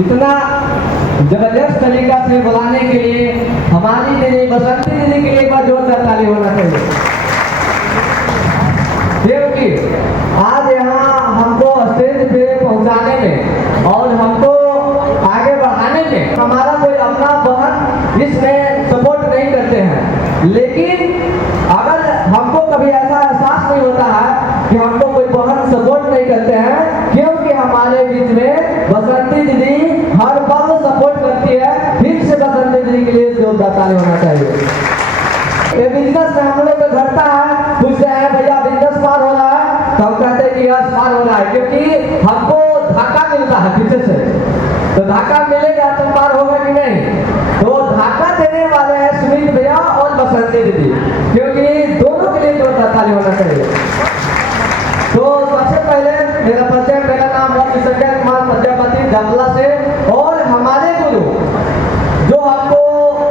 इतना जबरदस्त तरीका से बुलाने के लिए हमारी दीदी बसंती दीदी के लिए एक बार जोरदार ताली होना चाहिए, क्योंकि आज यहाँ हमको स्टेज पे पहुँचाने में और हमको आगे बढ़ाने में हमारा कोई अपना बहन इसमें सपोर्ट नहीं करते हैं। लेकिन अगर हमको कभी ऐसा एहसास नहीं होता है कि हमको कोई बहन सपोर्ट नहीं करते हैं, क्योंकि हमारे बीच में बसंती दीदी हर पल सपोर्ट करती है। फिर से बसंती दीदी के लिए जोरदार ताली होना चाहिए। ये बिजनेस में हम लोग को घटता है, पूछते हैं भैया बिजनेस पार हो रहा है, तो हम कहते हैं कि यस पार हो रहा है, क्योंकि हमको धक्का मिलता है पीछे से। तो धक्का मिलेगा तो पार होगा कि नहीं? तो धक्का देने वाले हैं सुमित भैया और बसंती दीदी, क्योंकि दोनों के लिए जोरदार ताली होना चाहिए। तो सबसे पहले मेरा परिचय, मेरा नाम है संजय कुमार प्रजापति जमला से, और हमारे गुरु जो हमको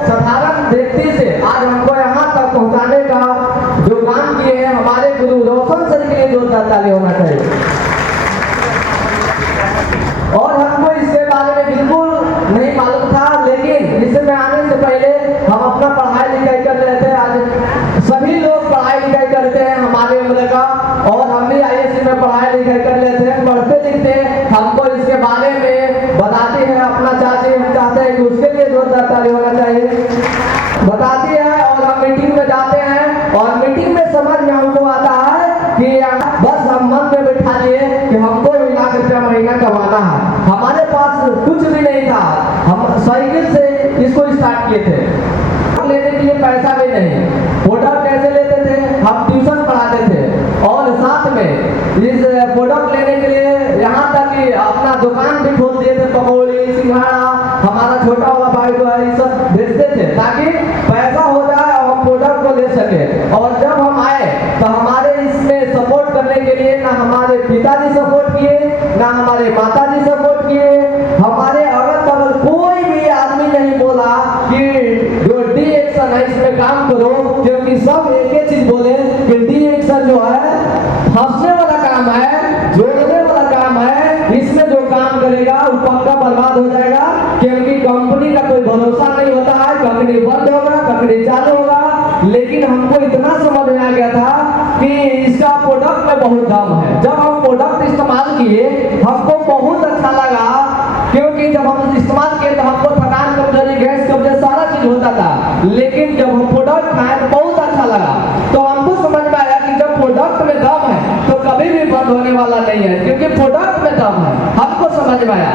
साधारण व्यक्ति से आज हमको यहाँ तक पहुँचाने का जो काम किए हैं, हमारे गुरु रोशन सर के लिए जोरदार ताली होना चाहिए। और हमको इसके बारे में बिल्कुल नहीं मालूम था, लेकिन इसमें आने से पहले हम अपना पढ़ाई लिखाई कर रहे थे। आज सभी लोग पढ़ाई लिखाई करते हैं हमारे उम्र का, और हम भी ISC में पढ़ाई लिखाई कर लेते हैं, पढ़ते लिखते हैं। हमको इसके बारे में बताती है अपना चाची, हम चाहते हैं कि उसके लिए जोरदार ताली होना चाहिए। बताती है और हम मीटिंग में जाते हैं, और मीटिंग में समझ में हमको आता है कि बस हम मन में बैठा लिए कि हमको 1 लाख रुपया महीना कमाना है। हमारे पास कुछ भी नहीं था, हम साइकिल से इसको स्टार्ट किए थे। लेने के लिए पैसा भी नहीं, प्रोडक्ट कैसे लेते थे, हम ट्यूशन पढ़ाते थे, और साथ में इस प्रोडक्ट लेने के लिए यहाँ तक कि अपना दुकान भी खोल दिए थे, पकौड़ी सिंघाड़ा, हमारा छोटा वाला भाई जो है ये सब बेचते थे, ताकि पैसा हो जाए और हम प्रोडक्ट को ले सके। और जब हम आए तो हमारे इसमें सपोर्ट करने के लिए ना हमारे पिताजी सपोर्ट किए, ना हमारे माताजी सपोर्ट किए, हमारे अगल बगल कोई भी आदमी नहीं बोला कि जो डी एक्शन है इसमें काम करो, क्योंकि सब एक ही चीज बोले कि डी एक्शन जो है फंसने वाला काम है, जोड़ने वाला काम है, इसमें जो काम करेगा वो पक्का बर्बाद हो जाएगा, क्योंकि कंपनी का कोई भरोसा नहीं होता है, कंपनी बंद होगा, कंपनी चालू होगा। लेकिन हमको इतना समझ में आ गया था कि इसका प्रोडक्ट में बहुत दाम है। जब हम प्रोडक्ट इस्तेमाल किए हमको बहुत अच्छा लगा, क्योंकि जब हम इस्तेमाल किए तो हमको थकान कमजोरी गैस कब्जे सारा चीज होता था, लेकिन जब हम प्रोडक्ट खाए तो बहुत अच्छा लगा। तो हमको समझ में आया कि जब प्रोडक्ट में दम है तो कभी भी बंद होने वाला नहीं है, क्योंकि प्रोडक्ट में दम है, हमको समझ में आया।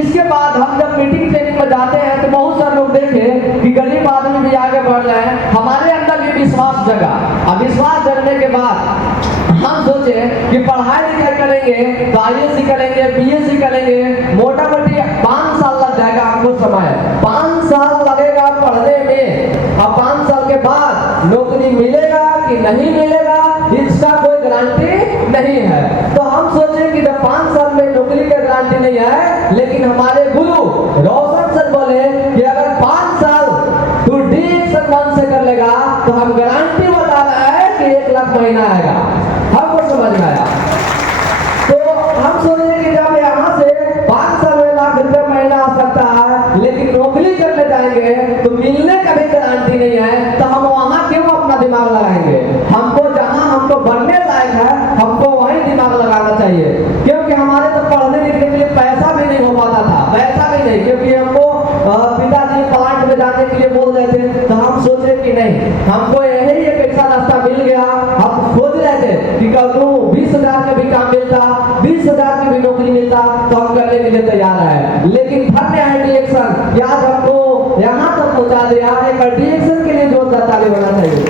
इसके बाद हम जब मीटिंग ट्रेनिंग में जाते हैं तो बहुत सारे लोग देखे कि गरीब आदमी भी आगे बढ़ रहे हैं, हमारे अंदर भी विश्वास जगा। अब विश्वास जगने के बाद हम सोचे कि पढ़ाई लिखाई करेंगे तो ISC करेंगे, BSc करेंगे, मोटा मोटी 5 साल लग जाएगा हमको समय, 5 साल लगेगा पढ़ने में। अब 5 साल के बाद नौकरी मिलेगा कि नहीं मिलेगा इसका कोई गारंटी नहीं है। तो हम सोचे कि जब 5 साल में नौकरी का गारंटी नहीं है, लेकिन हमारे गुरु रोशन सर बोले कि अगर 5 साल तू डी एक्शन मन से कर लेगा तो हम गारंटी बता रहे हैं कि 1 लाख महीना आएगा। हमको समझ में आया, तो हम सोचे कि जब यहाँ से 5 साल में 1 लाख रुपया महीना आ सकता है, लेकिन नौकरी करने जाएंगे तो मिलने का भी गारंटी नहीं है, तो हम वहाँ क्यों अपना दिमाग लगाएंगे? हमको जहाँ हमको बढ़ने लायक है हमको वहीं दिमाग लगाना चाहिए, क्योंकि हमारे तो पढ़ने लिखने के लिए पैसा भी नहीं हो पाता था, पैसा भी नहीं, क्योंकि हमको पिताजी प्लांट में जाने के लिए बोल रहे थे। तो हम सोचे कि नहीं, हमको यही एक ऐसा रास्ता मिल गया। हम सोच रहे थे कि कल को 20,000 का भी काम मिलता, 20,000 की भी नौकरी मिलता तो हम करने के लिए तैयार है। लेकिन धन्य है डी एक्शन, आज हमको यहाँ तक पहुँचा दिया। एक डी एक्शन के लिए जोरदार ताली होना चाहिए।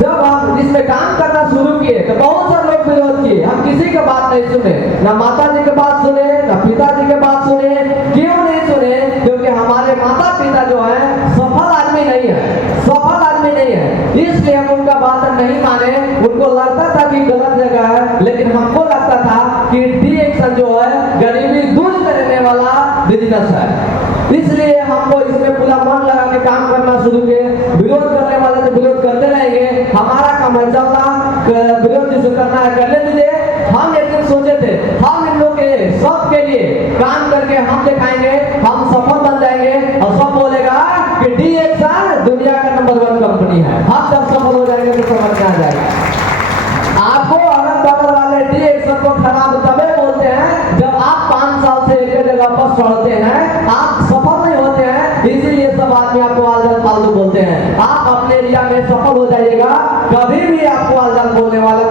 जब हम इसमें काम करना शुरू किए तो बहुत सारे लोग विरोध किए, हम किसी का बात नहीं सुने, ना माता जी की बात सुने, ना पिताजी की बात सुने। क्यों नहीं सुने? क्योंकि हमारे माता पिता जो है सफल आदमी नहीं है, सफल आदमी नहीं है, इसलिए हम उनका बात नहीं माने। उनको लगता था कि गलत जगह है, लेकिन हमको लगता था कि डी एक्शन जो है गरीबी दूर करने वाला बिजनेस है, इसलिए हमको इसमें पूरा मन लगा के काम करना शुरू किए। विरोध करने वाले तो विरोध करते रहेंगे, हमारा काम है चलना, विरोध जिसे करना है करने दीजिए। हम एक दिन सोचे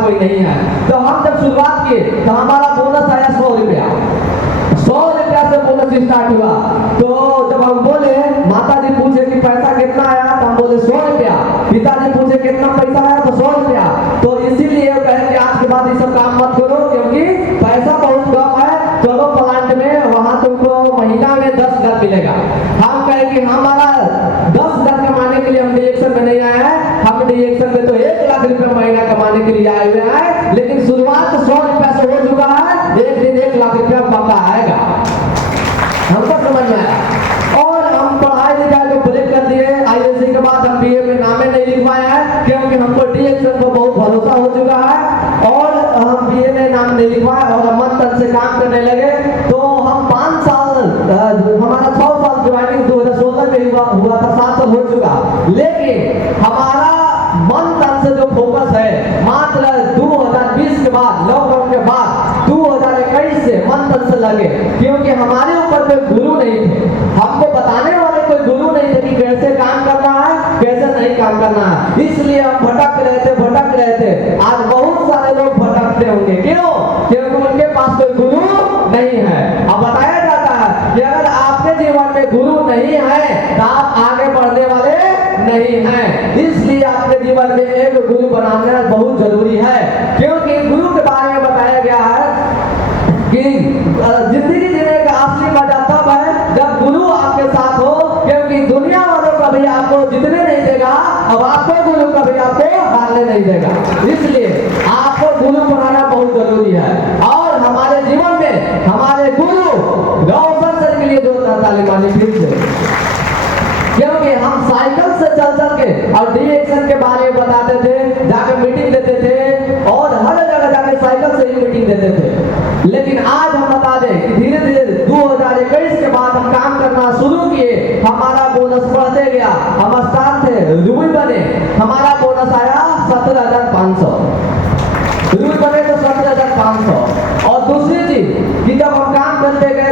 कोई नहीं है। तो हम जब शुरुआत किए तो हमारा बोनस आया 100 रुपया। 100 रुपया से बोनस स्टार्ट हुआ। तो जब हम बोले, माता जी पूछे कि पैसा कितना आया, तो हम बोले 100 रुपया। पिताजी पूछे कितना पैसा आया, तो 100 रुपया। तो इसीलिए कहे कि आज के बाद ये सब काम मत करो, क्योंकि पैसा बहुत कम है। चलो प्लांट में, वहां तुमको महीना में 10 हजार मिलेगा। हम कहे कि हमारा 10 हजार कमाने के लिए हम डिएक्शन में नहीं आए हैं, हम डिएक्शन में तो 1 लाख रुपया महीना कमाने के लिए आए हुए हैं। लेकिन शुरुआत 100 रुपया से हो चुका है, एक दिन 1 लाख रुपया पक्का आएगा। हमको समझ में आया। और हम पढ़ाई लिखाई को ब्रेक कर दिए। आईएससी के बाद हम बीए में नामे नहीं लिखवाए हैं, क्योंकि हमको डिएक्शन पर बहुत भरोसा हो चुका है। और हम बीए में नाम नहीं लिखवाए और मन तन से काम करने लगे। तो हम 5 साल, हमारा 6 साल ज्वाइनिंग 2016 में हुआ था, 7 साल हो चुका। लेकिन हमारा मन तन से जो फोकस है, मात्र 2020 के बाद, लॉकडाउन के बाद 2021 से मन तन से लगे, क्योंकि हमारे ऊपर कोई गुरु नहीं थे। हमको बताने वाले कोई गुरु नहीं थे कि कैसे काम करना है, कैसे नहीं काम करना है। इसलिए हम भटक रहे थे। आज बहुत सारे लोग भटकते होंगे, क्यों? क्योंकि उनके पास कोई गुरु नहीं है। अब बताया जाता है कि अगर आपके जीवन में गुरु नहीं है तो आप आगे बढ़ने वाले नहीं हैं। इसलिए आपके जीवन में एक गुरु बनाना बहुत जरूरी है, क्योंकि गुरु के बारे में बताया गया है कि जिंदगी जीने का असली मजा तब है जब गुरु आपके साथ हो, क्योंकि दुनिया वालों कभी आपको जितने नहीं देगा, अब आपको गुरु कभी आपको हारने नहीं देगा। इसलिए आपको गुरु बनाना बहुत जरूरी है। और हमारे जीवन में हमारे गुरु रोशन सर के लिए जो तालीमानी फिर से, क्योंकि हम साइकिल से चल के और डिएक्शन के बारे में बताते थे, जाके मीटिंग देते थे और हर जगह जाके साइकिल से ही मीटिंग देते थे। लेकिन आज हम बता दें कि धीरे धीरे 2021 के बाद हम काम करना शुरू किए। हमारा बोनस बढ़ते गया। हम स्टार थे, रूबी बने, हमारा बोनस आया 17,500। रूबी बने तो 17,500। और दूसरी चीज कि जब हम काम करते गए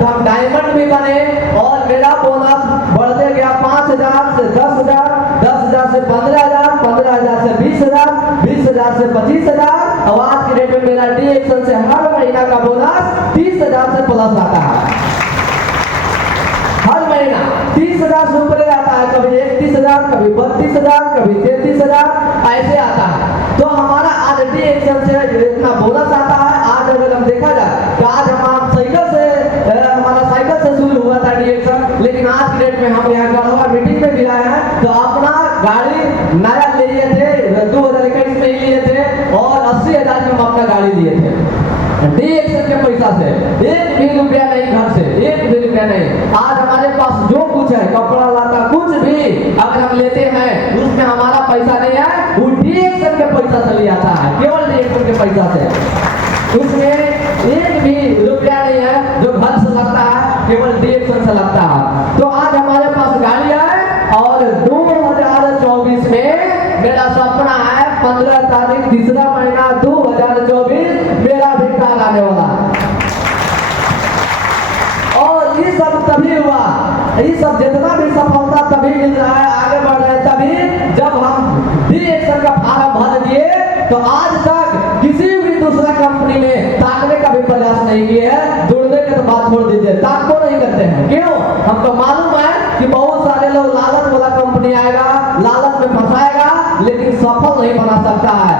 तो हम डायमंड भी बने और मेरा बोनस बढ़ते गया 5,000 से 10,000, 10,000 से 15,000, 15,000 से 20,000, 20,000 से 25,000। और आज की डेट में मेरा डिएक्शन से हर महीना का बोनस 30,000 से प्लस आता है। हर महीना 30,000 से ऊपर आता है, कभी 31,000, कभी 32,000, कभी 33,000 ऐसे आता है। तो हमारा आज डिएक्शन से इतना बोनस आता है। आज अगर हम देखा जाए तो आज हमारा साइकिल से शुरू हुआ था डिएक्शन, लेकिन आज की डेट में हम यहाँ गढ़वा मीटिंग में भी आए हैं। तो अपना गाड़ी नया लिए थे, 2021 में ही लिए थे और 80,000 में हम अपना गाड़ी लिए थे डिएक्शन के पैसा से। 1 भी रुपया नहीं घर से, 1 भी रुपया नहीं। आज हमारे पास जो कुछ है, कपड़ा लाता कुछ भी अगर हम लेते हैं, उसमें हमारा पैसा नहीं है, वो डिएक्शन के पैसा से लिया आता है, केवल डिएक्शन के पैसा से। उसमें 1 भी रुपया नहीं है जो घर से लगता है, केवल डिएक्शन से लगता है। तो आज हमारे पास गाड़ी है और 2024 में मेरा सपना है 15 तारीख 3रा महीना 2024 मेरा भी कार आने वाला है। और ये सब तभी हुआ, ये सब जितना भी सफलता तभी मिल रहा है, आगे बढ़ रहे हैं तभी जब हम डिएक्शन का फार्म भर दिए। तो आज तक किसी भी दूसरा कंपनी में ताकने का भी प्रयास नहीं किया है। जुड़ने के तो बात छोड़ दीजिए, ताक को नहीं करते हैं। क्यों? हमको मालूम है कि बहुत सारे लोग लालच वाला कंपनी आएगा, लालच में फंसाएगा, लेकिन सफल नहीं बना सकता है।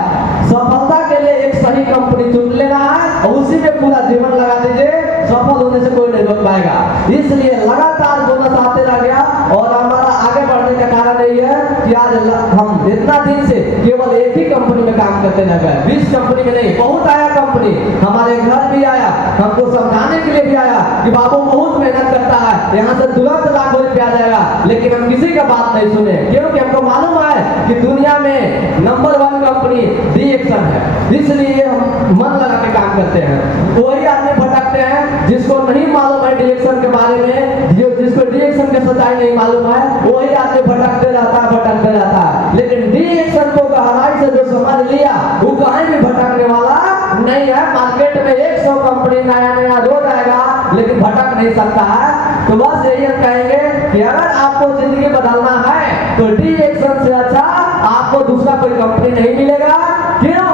सफलता के लिए एक सही कंपनी चुन लेना है और उसी में पूरा जीवन लगा दीजिए, सफल होने से कोई नहीं रोक पाएगा। इसलिए लगातार बोनस आते रह गया और हमारा आगे बढ़ने का कारण यही है कि आज हम इतना दिन से केवल एक ही कंपनी में काम करते रह गए, 20 कंपनी में नहीं। बहुत आया कंपनी, हमारे घर भी आया, हमको समझाने के लिए भी आया कि बाबू बहुत मेहनत करता है, यहाँ से तुरंत लाखों रुपया आ जाएगा, लेकिन हम किसी का बात नहीं सुने, क्योंकि हमको मालूम है कि दुनिया में नंबर 1 कंपनी डिएक्शन है। इसलिए हम मन लगा के काम करते हैं। वही आदमी भटकते हैं जिसको नहीं मालूम है डिएक्शन के बारे में, जिसको डिएक्शन के सच्चाई नहीं मालूम है, वही आदमी भटकते रहता है। लेकिन डिएक्शन को गहराई से जो समझ लिया, वो कहीं भी भटकने वाला नहीं है। मार्केट में 100 कंपनी नया रोज आएगा, लेकिन भटक नहीं सकता है। तो बस यही हम कहेंगे कि अगर आपको जिंदगी बदलना है तो डिएक्शन से अच्छा आपको दूसरा कोई कंपनी नहीं मिलेगा। क्यों?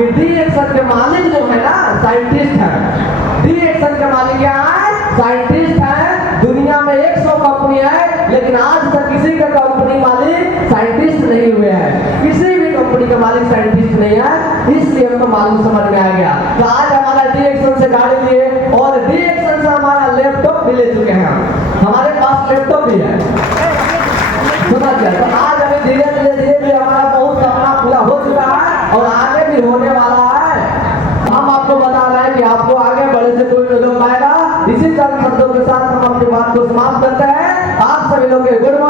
कि डी एक्शन के मालिक जो है ना साइंटिस्ट है। डी एक्शन के मालिक क्या है? साइंटिस्ट है। दुनिया में 100 कंपनी है, लेकिन आज तक किसी का कंपनी मालिक साइंटिस्ट नहीं हुए हैं। किसी भी कंपनी का मालिक साइंटिस्ट नहीं है। इसलिए हमको मालूम समझ में आ गया। तो आज हमारा डी एक्शन से गाड़ी लिए और डी एक्शन से हमारा लैपटॉप भी ले चुके हैं। हमारे पास लैपटॉप भी है। सुना क्या? तो आज हमें धीरे धीरे हमारा बहुत सपना पूरा हो चुका है और आगे भी होने वाला है। हम आपको बता रहे हैं कि आपको आगे बढ़े से कोई नहीं रोक पाएगा। इसी चंद शब्दों के साथ हम अपनी बात को समाप्त करते हैं। आप सभी लोग के गुड मॉर्निंग।